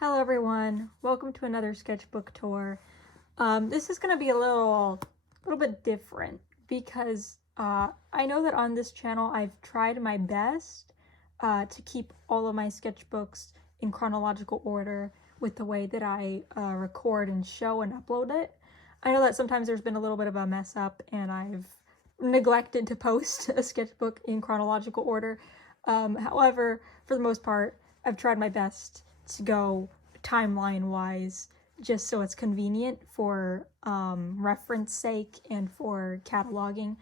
Hello everyone, welcome to another sketchbook tour. This is going to be a little bit different because I know that on this channel I've tried my best to keep all of my sketchbooks in chronological order with the way that I record and show and upload it. I know that sometimes there's been a little bit of a mess up and I've neglected to post a sketchbook in chronological order. However, for the most part, I've tried my best to go timeline-wise, just so it's convenient for reference sake and for cataloging.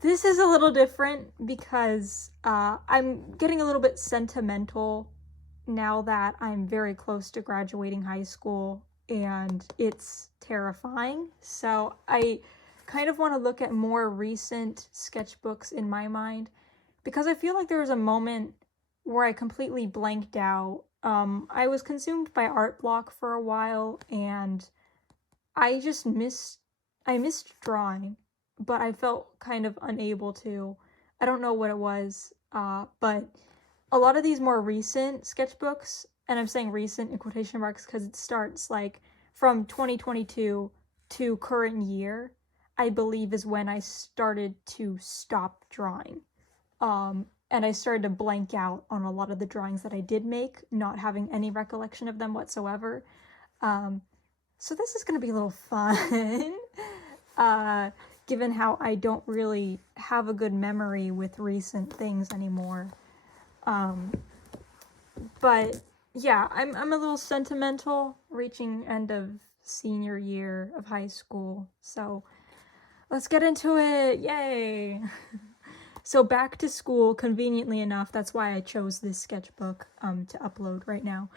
This is a little different because I'm getting a little bit sentimental now that I'm very close to graduating high school, and it's terrifying. So I kind of want to look at more recent sketchbooks in my mind, because I feel like there was a moment where I completely blanked out. I was consumed by art block for a while, and I just missed drawing, but I felt kind of unable to. I don't know what it was, but a lot of these more recent sketchbooks, and I'm saying recent in quotation marks because it starts like from 2022 to current year, I believe is when I started to stop drawing. And I started to blank out on a lot of the drawings that I did make, not having any recollection of them whatsoever. So this is going to be a little fun, given how I don't really have a good memory with recent things anymore. But yeah, I'm a little sentimental, reaching end of senior year of high school. So let's get into it. Yay! So back to school, conveniently enough, that's why I chose this sketchbook to upload right now.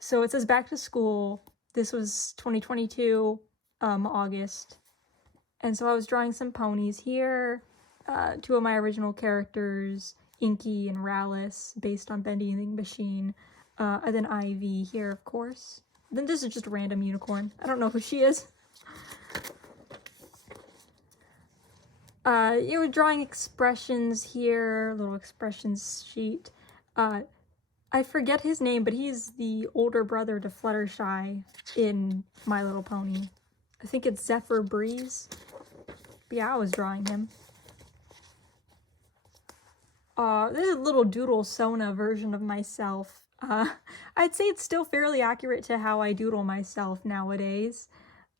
So it says back to school. This was 2022, August. And so I was drawing some ponies here. Two of my original characters, Inky and Rallis, based on Bendy and the Machine. And then Ivy here, of course. Then this is just a random unicorn. I don't know who she is. You were drawing expressions here, little expressions sheet. I forget his name, but he's the older brother to Fluttershy in My Little Pony. I think it's Zephyr Breeze. But yeah, I was drawing him. This is a little doodle Sona version of myself. I'd say it's still fairly accurate to how I doodle myself nowadays.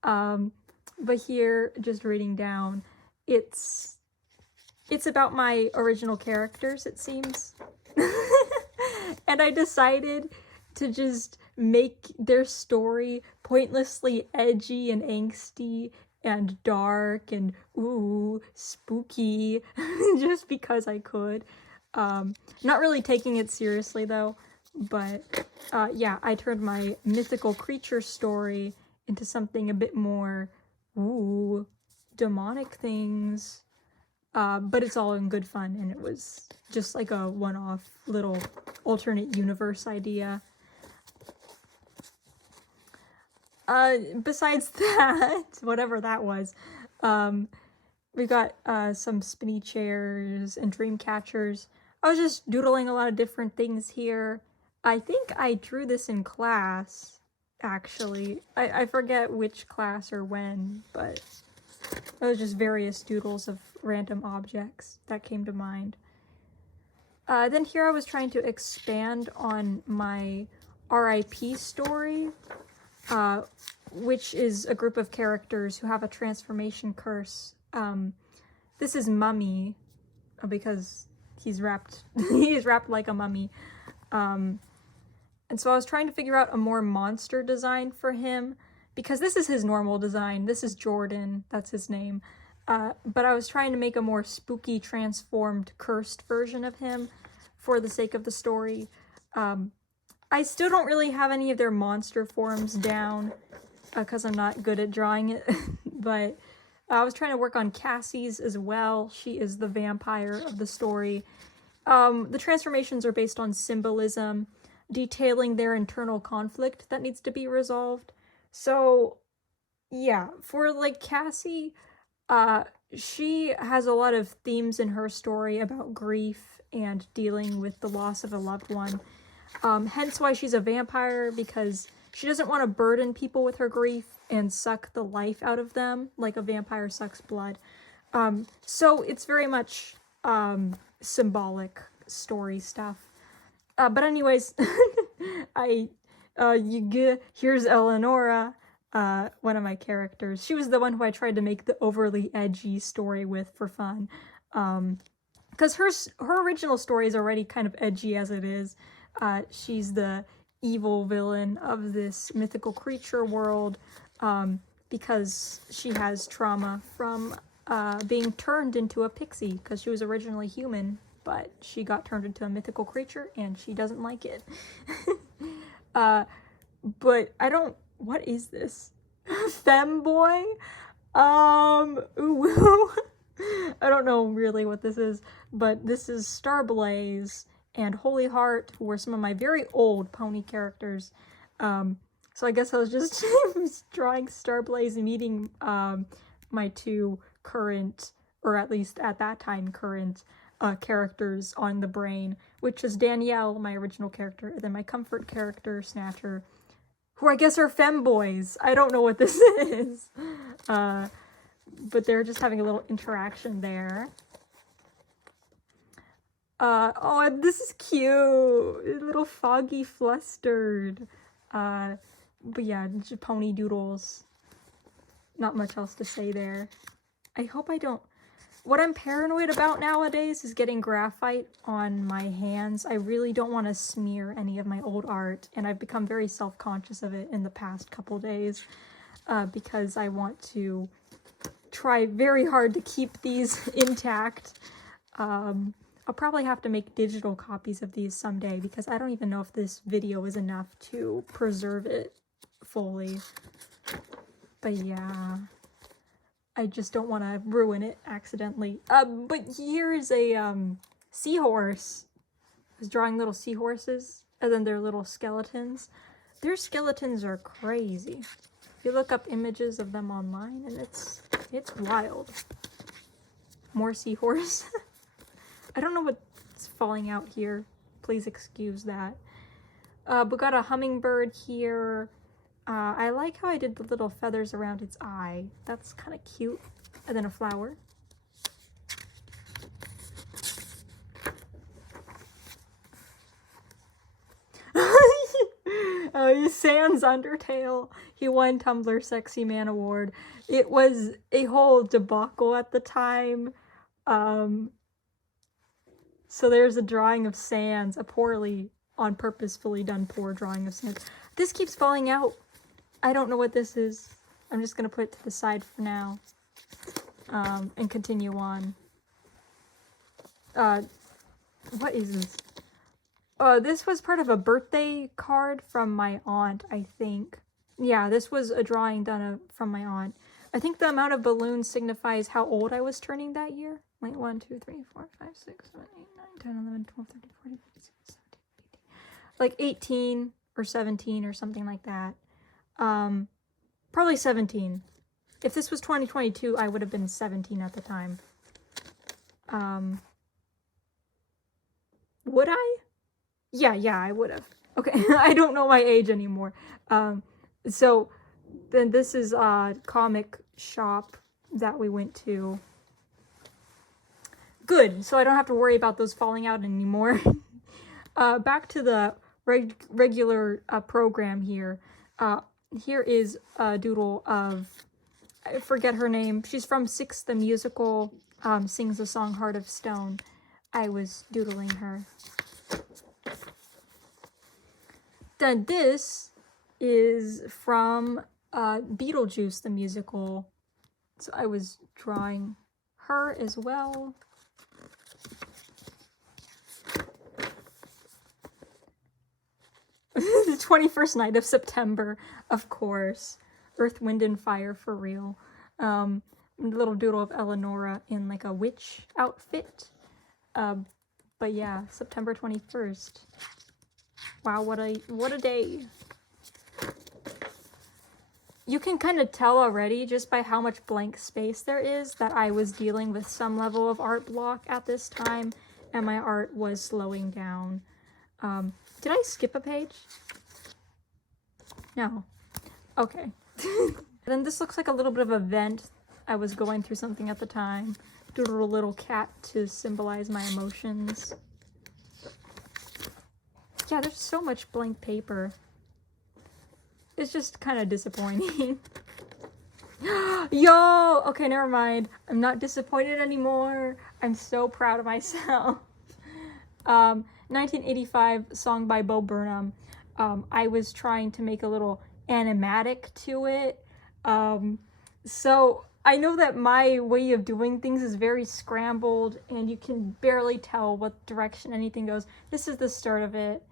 But here, just reading down, it's about my original characters, it seems. And I decided to just make their story pointlessly edgy and angsty and dark and ooh, spooky, just because I could. Not really taking it seriously though, but yeah, I turned my mythical creature story into something a bit more ooh, demonic things, but it's all in good fun, and it was just like a one-off little alternate universe idea. Besides that, whatever that was, we got some spinny chairs and dream catchers. I was just doodling a lot of different things here. I think I drew this in class, actually. I forget which class or when, but it was just various doodles of random objects that came to mind. Then here I was trying to expand on my RIP story, which is a group of characters who have a transformation curse. This is Mummy, because he's wrapped like a mummy. And so I was trying to figure out a more monster design for him, because this is his normal design. This is Jordan, that's his name. But I was trying to make a more spooky, transformed, cursed version of him for the sake of the story. I still don't really have any of their monster forms down, because I'm not good at drawing it. But I was trying to work on Cassie's as well. She is the vampire of the story. The transformations are based on symbolism, detailing their internal conflict that needs to be resolved. So yeah, for like Cassie, she has a lot of themes in her story about grief and dealing with the loss of a loved one. Hence why she's a vampire, because she doesn't want to burden people with her grief and suck the life out of them like a vampire sucks blood. So it's very much symbolic story stuff. But anyways, here's Eleonora, one of my characters. She was the one who I tried to make the overly edgy story with for fun. Because her original story is already kind of edgy as it is. She's the evil villain of this mythical creature world, because she has trauma from being turned into a pixie, because she was originally human, but she got turned into a mythical creature and she doesn't like it. But I don't, what is this? Femboy? Ooh. I don't know really what this is, but this is Starblaze and Holy Heart, who were some of my very old pony characters. So I guess I was just drawing Starblaze and meeting my two current, or at least at that time current, characters on the brain, which is Danielle, my original character, and then my comfort character, Snatcher, who I guess are femboys. I don't know what this is. But they're just having a little interaction there. Oh, this is cute. A little foggy flustered. But yeah, pony doodles. Not much else to say there. I hope I don't... What I'm paranoid about nowadays is getting graphite on my hands. I really don't want to smear any of my old art, and I've become very self-conscious of it in the past couple days, because I want to try very hard to keep these intact. I'll probably have to make digital copies of these someday, because I don't even know if this video is enough to preserve it fully. But yeah, I just don't want to ruin it accidentally. But here is a seahorse. I was drawing little seahorses, and then their little skeletons. Their skeletons are crazy. You look up images of them online, and it's wild. More seahorse. I don't know what's falling out here. Please excuse that. We got a hummingbird here. I like how I did the little feathers around its eye. That's kind of cute. And then a flower. Oh, Sans Undertale. He won Tumblr Sexy Man Award. It was a whole debacle at the time. So there's a drawing of Sans, a poorly, on purposefully done poor drawing of Sans. This keeps falling out. I don't know what this is. I'm just gonna put it to the side for now. And continue on. What is this? This was part of a birthday card from my aunt, I think. Yeah, this was a drawing done from my aunt. I think the amount of balloons signifies how old I was turning that year. Wait, 1, 2, 3, 4, 5, 6, 7, 8, 9, 10, 11, 12, 13, 14, 15, 16, 17, 18. Like 18 or 17 or something like that. Probably 17. If this was 2022, I would have been 17 at the time. Would I? Yeah, I would have. Okay, I don't know my age anymore. So then this is a comic shop that we went to. Good, so I don't have to worry about those falling out anymore. Back to the regular program here. Here is a doodle of, I forget her name. She's from Six the Musical, sings the song Heart of Stone. I was doodling her. Then this is from Beetlejuice the Musical. So I was drawing her as well. The 21st night of September, of course. Earth, Wind, and Fire for real. Little doodle of Eleonora in like a witch outfit. But yeah, September 21st. Wow, what a day. You can kind of tell already just by how much blank space there is that I was dealing with some level of art block at this time, and my art was slowing down. Did I skip a page? No. Okay. Then this looks like a little bit of a vent. I was going through something at the time. Doodled a little cat to symbolize my emotions. Yeah, there's so much blank paper. It's just kind of disappointing. Yo! Okay, never mind. I'm not disappointed anymore. I'm so proud of myself. 1985 song by Bo Burnham. I was trying to make a little animatic to it. So I know that my way of doing things is very scrambled and you can barely tell what direction anything goes. This is the start of it.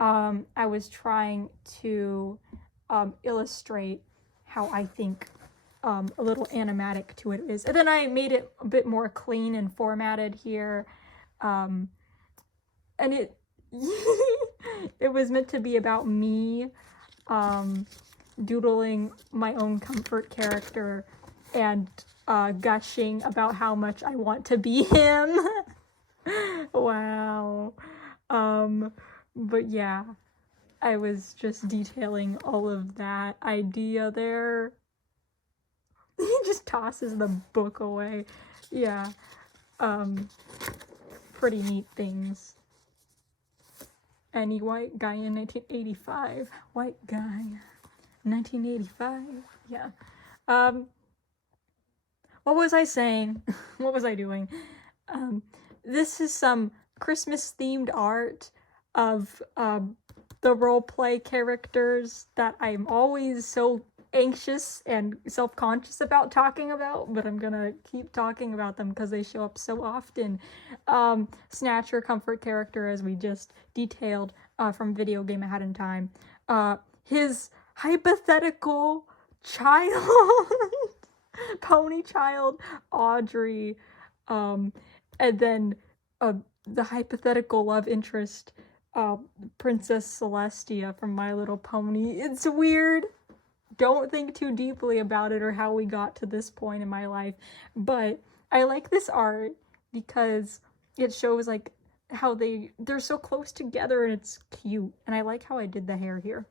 I was trying to illustrate how I think a little animatic to it is. And then I made it a bit more clean and formatted here. And it it was meant to be about me doodling my own comfort character and gushing about how much I want to be him. Wow. But yeah, I was just detailing all of that idea there. He just tosses the book away. Yeah. Pretty neat things. Any white guy in 1985. White guy. 1985. Yeah. What was I saying? What was I doing? This is some Christmas-themed art of the roleplay characters that I'm always so anxious and self-conscious about talking about, but I'm gonna keep talking about them because they show up so often. Snatcher, comfort character, as we just detailed from Video Game Ahead in Time. His hypothetical child, pony child, Audrey, and then the hypothetical love interest, Princess Celestia from My Little Pony. It's weird. Don't think too deeply about it or how we got to this point in my life, but I like this art because it shows like how they're so close together and it's cute, and I like how I did the hair here.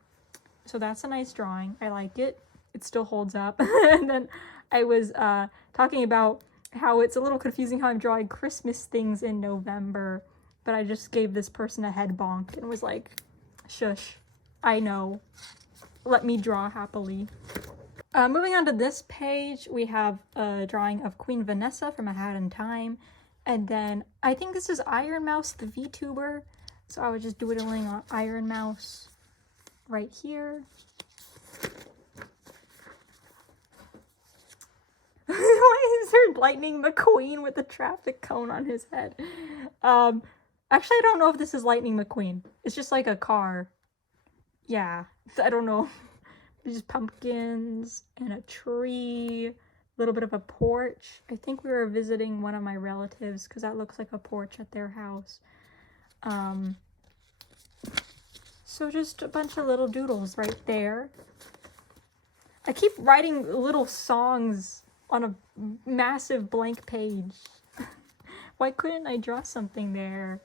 So that's a nice drawing. I like it. It still holds up. And then I was talking about how it's a little confusing how I'm drawing Christmas things in November, but I just gave this person a head bonk and was like, shush, I know. Let me draw happily. Moving on to this page, we have a drawing of Queen Vanessa from A Hat in Time. And then I think this is Iron Mouse, the VTuber. So I was just doodling on Iron Mouse right here. Why is there Lightning McQueen with a traffic cone on his head? Actually, I don't know if this is Lightning McQueen. It's just like a car. Yeah, I don't know. There's pumpkins and a tree, a little bit of a porch. I think we were visiting one of my relatives because that looks like a porch at their house. So just a bunch of little doodles right there. I keep writing little songs on a massive blank page. Why couldn't I draw something there?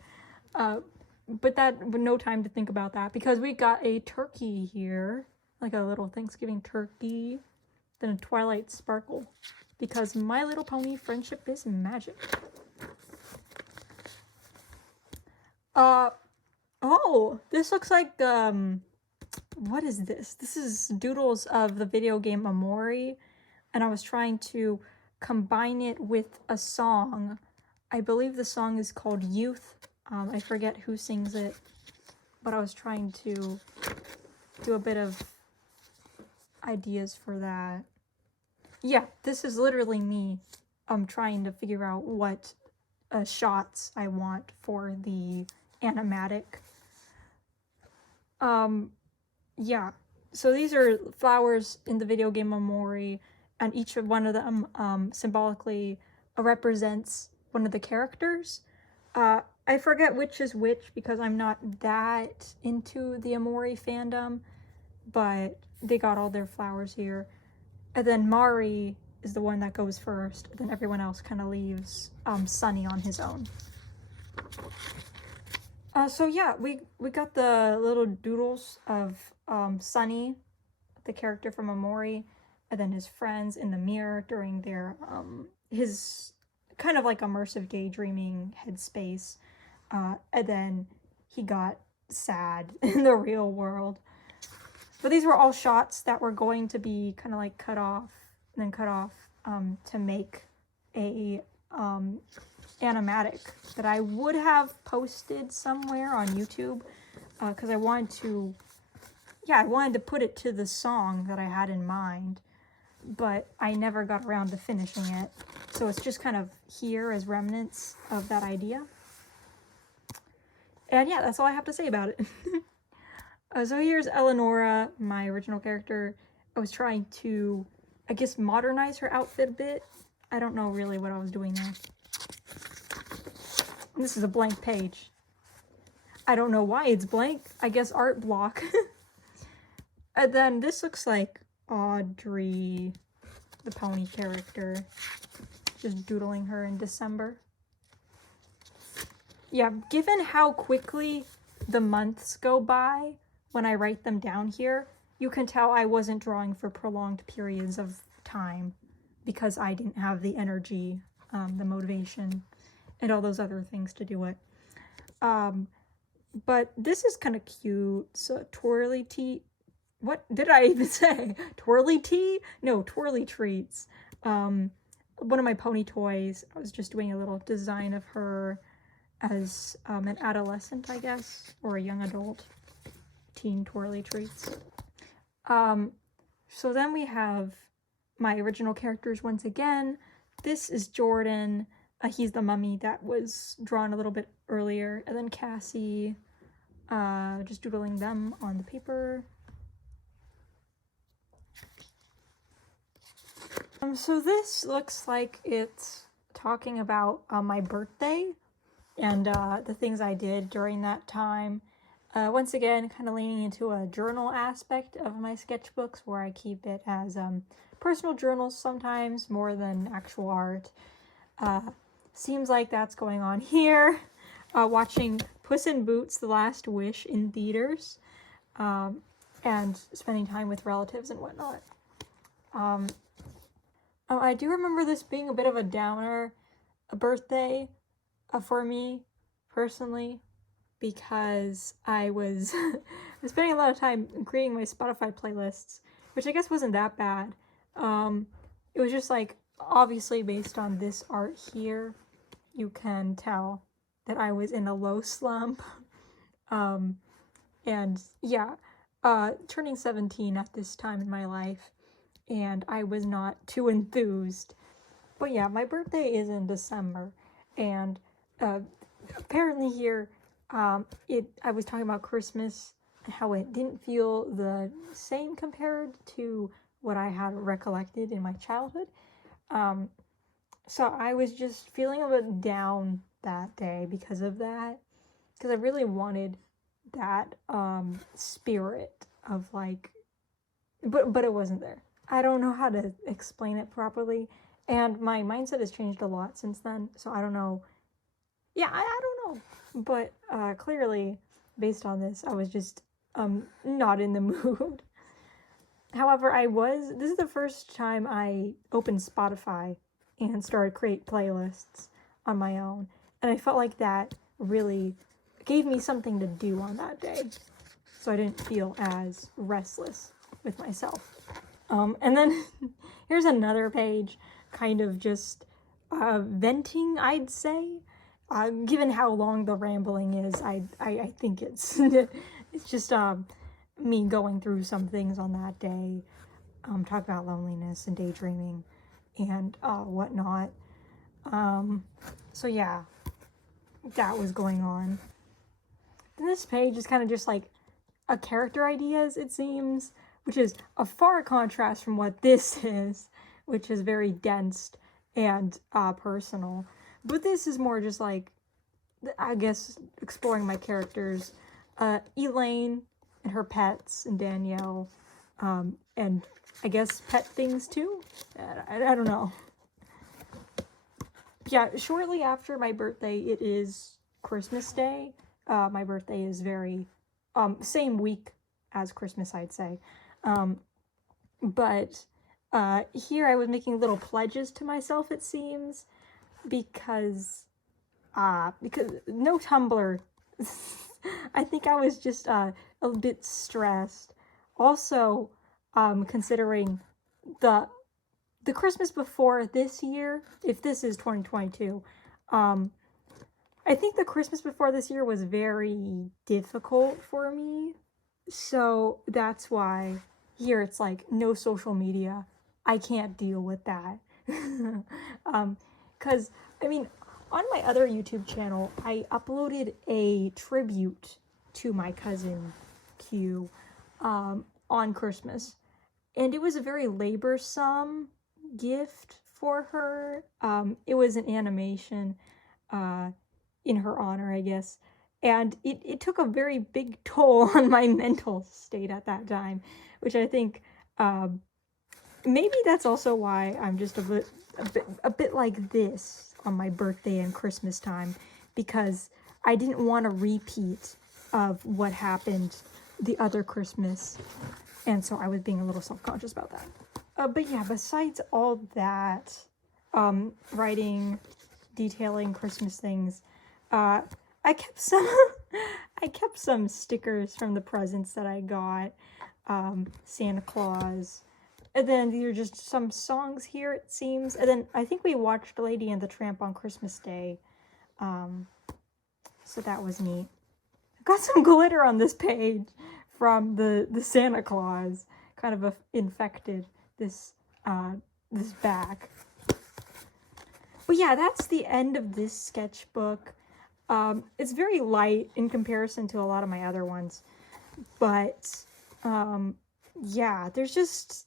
But that, no time to think about that because we got a turkey here, like a little Thanksgiving turkey, then a Twilight Sparkle, because My Little Pony friendship is magic. Oh, this looks like, what is this? This is doodles of the video game Amori, and I was trying to combine it with a song. I believe the song is called Youth. I forget who sings it, but I was trying to do a bit of ideas for that. Yeah, this is literally me. I'm trying to figure out what shots I want for the animatic. Yeah, so these are flowers in the video game Amori, and each of one of them symbolically represents one of the characters. I forget which is which because I'm not that into the Amori fandom, but they got all their flowers here. And then Mari is the one that goes first, and then everyone else kind of leaves Sunny on his own. So yeah, we got the little doodles of Sunny, the character from Amori, and then his friends in the mirror during their his kind of like immersive daydreaming headspace. And then he got sad in the real world. But these were all shots that were going to be kind of like cut off and then cut off to make a animatic that I would have posted somewhere on YouTube because I wanted to, I wanted to put it to the song that I had in mind, but I never got around to finishing it. So it's just kind of here as remnants of that idea. And yeah, that's all I have to say about it. So here's Eleonora, my original character. I was trying to, I guess, modernize her outfit a bit. I don't know really what I was doing there. And this is a blank page. I don't know why it's blank. I guess art block. And then this looks like Audrey, the pony character. Just doodling her in December. Yeah, given how quickly the months go by when I write them down here, you can tell I wasn't drawing for prolonged periods of time because I didn't have the energy, the motivation, and all those other things to do it. But this is kind of cute. So twirly tea. What did I even say? Twirly tea? No, twirly treats. One of my pony toys. I was just doing a little design of her as an adolescent, I guess, or a young adult. Teen twirly treats. So then we have my original characters once again. This is Jordan. He's the mummy that was drawn a little bit earlier. And then Cassie, just doodling them on the paper. So this looks like it's talking about my birthday and the things I did during that time. Once again, kind of leaning into a journal aspect of my sketchbooks where I keep it as personal journals sometimes more than actual art. Seems like that's going on here. Watching Puss in Boots: The Last Wish in theaters and spending time with relatives and whatnot. I do remember this being a bit of a downer, a birthday for me personally, because I was spending a lot of time creating my Spotify playlists, which I guess wasn't that bad. It was just like, obviously based on this art here, you can tell that I was in a low slump. And yeah, turning 17 at this time in my life, and I was not too enthused. But yeah, my birthday is in December, and apparently here, I was talking about Christmas, how it didn't feel the same compared to what I had recollected in my childhood. So I was just feeling a bit down that day because of that, because I really wanted that spirit of like, but it wasn't there. I don't know how to explain it properly, and my mindset has changed a lot since then, so I don't know. Yeah, I don't know, but clearly, based on this, I was just not in the mood. However, this is the first time I opened Spotify and started create playlists on my own, and I felt like that really gave me something to do on that day, so I didn't feel as restless with myself. And then here's another page, kind of just venting, I'd say. Given how long the rambling is, I think it's it's just me going through some things on that day, talk about loneliness and daydreaming and whatnot. So yeah, that was going on. And this page is kind of just like a character ideas, it seems, which is a far contrast from what this is, which is very dense and personal. But this is more just like, I guess, exploring my characters. Elaine and her pets, and Danielle, and I guess pet things too? I don't know. Yeah, shortly after my birthday, it is Christmas Day, my birthday is very, same week as Christmas, I'd say. But here I was making little pledges to myself, it seems, because no Tumblr. I think I was just a bit stressed. Also, considering the Christmas before this year, if this is 2022, I think the Christmas before this year was very difficult for me. So that's why here it's like no social media. I can't deal with that. Because, I mean, on my other YouTube channel, I uploaded a tribute to my cousin Q on Christmas. And it was a very laborsome gift for her. It was an animation in her honor, I guess. And it took a very big toll on my mental state at that time, which I think maybe that's also why I'm just a bit like this on my birthday and Christmas time, because I didn't want a repeat of what happened the other Christmas, and so I was being a little self-conscious about that. But yeah, besides all that, writing, detailing Christmas things, I kept some stickers from the presents that I got, Santa Claus, and then these are just some songs here, it seems, and then I think we watched Lady and the Tramp on Christmas Day, so that was neat. I got some glitter on this page from the Santa Claus, kind of infected this back. But yeah, that's the end of this sketchbook. It's very light in comparison to a lot of my other ones, but yeah, there's just,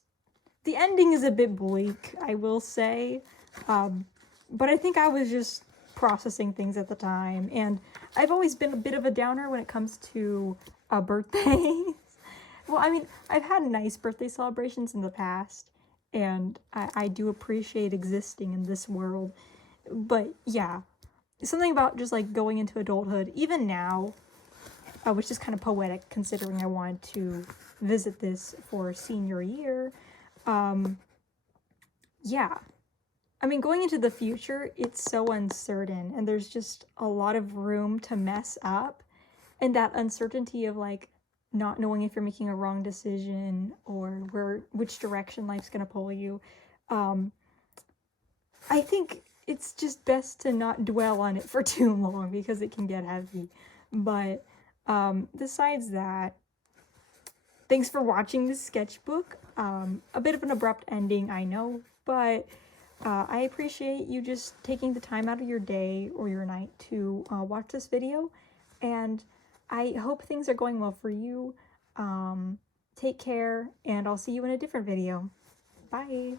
the ending is a bit bleak, I will say, but I think I was just processing things at the time, and I've always been a bit of a downer when it comes to birthdays. Well, I mean, I've had nice birthday celebrations in the past, and I do appreciate existing in this world, but yeah, something about just like going into adulthood, even now, which is kind of poetic considering I wanted to visit this for senior year. Yeah, I mean, going into the future, it's so uncertain, and there's just a lot of room to mess up, and that uncertainty of like not knowing if you're making a wrong decision or which direction life's gonna pull you. I think it's just best to not dwell on it for too long because it can get heavy. But besides that, thanks for watching this sketchbook. A bit of an abrupt ending, I know, but I appreciate you just taking the time out of your day or your night to watch this video, and I hope things are going well for you. Take care, and I'll see you in a different video. Bye!